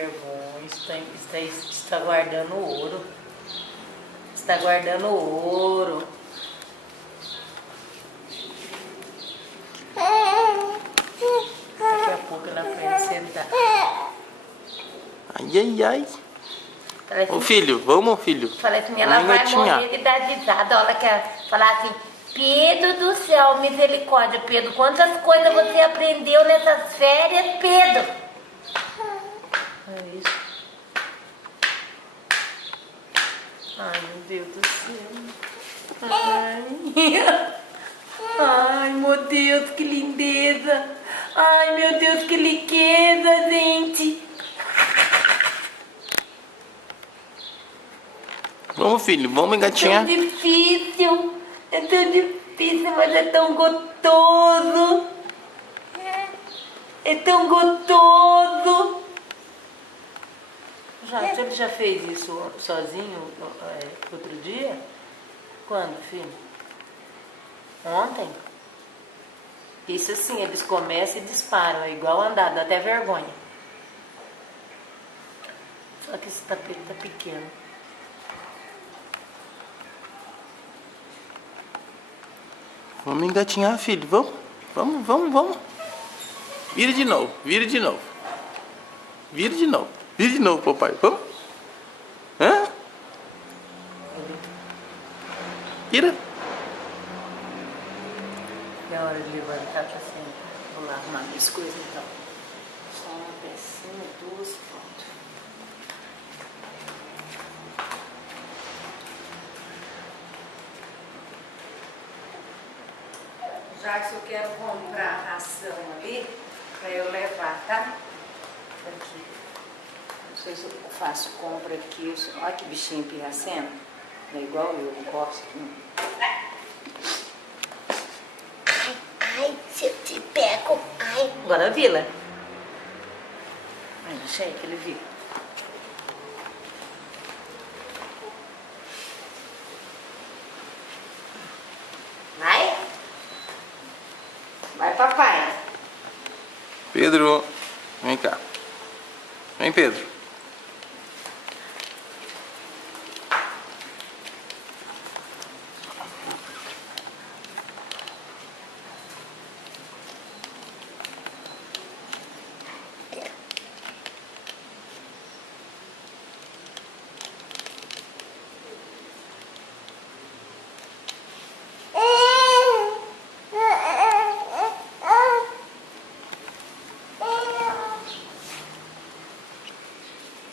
vergonha. Está guardando ouro. Está guardando ouro. Daqui a pouco ela vai sentar. Ai, ai, ai. Assim, ô filho, vamos filho. Falei assim, ela vai morrer de dar risada. Ela quer falar assim, Pedro do céu, misericórdia, Pedro. Quantas coisas você aprendeu nessas férias, Pedro? É isso. Ai, meu Deus do céu. Ai. Ai, meu Deus, que lindeza. Ai, meu Deus, que riqueza, gente. Vamos filho, vamos engatinhar. É tão difícil, mas é tão gostoso. É tão gostoso. Ele já fez isso sozinho outro dia? Quando, filho? Ontem? Isso assim, eles começam e disparam, é igual andar, dá até vergonha. Só que esse tapete tá pequeno. Vamos engatinhar, filho, vamos. Vamos, vamos, vamos. Vira de novo, vira de novo. Vira de novo, vira de novo, papai, vamos. Hã? Vira. É hora de levantar pra sentar. Vou lá arrumar minhas coisas então. Só uma pecinha, duas, pronto. Já que eu quero comprar ração ali, pra eu levar, tá? Aqui. Não sei se eu faço compra aqui. Olha que bichinho pirracendo. É igual eu gosto. Ai, se eu te pego. Ai. Bora, Vila. Ai, achei aquele Vila. Vai. Vai, papai. Pedro, vem cá. Vem, Pedro.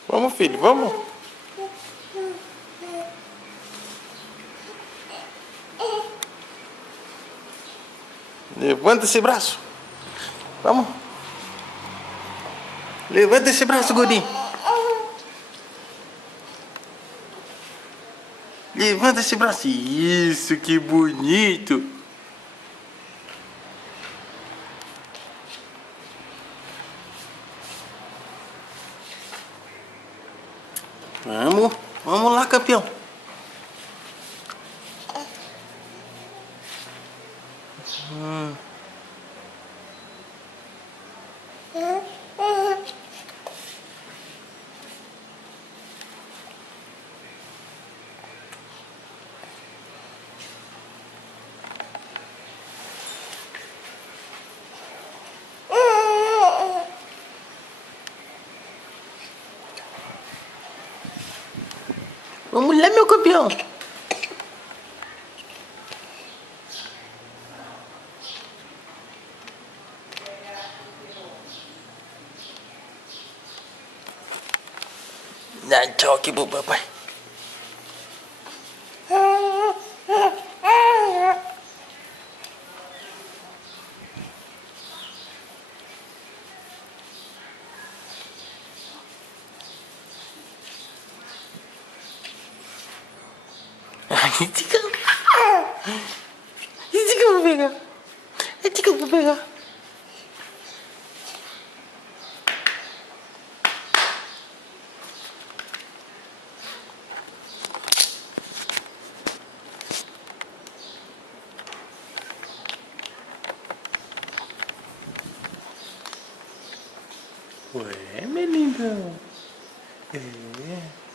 Vamos, filho, vamos. Levanta esse braço. Vamos. Levanta esse braço, gordinho. Levanta esse braço. Isso, que bonito. Vamos. Vamos lá, campeão. Vamos lá, meu campeão. Dá tchau aqui pro papai. Esse que eu vou pegar. Esse que eu vou pegar. Ué, meu lindão. É.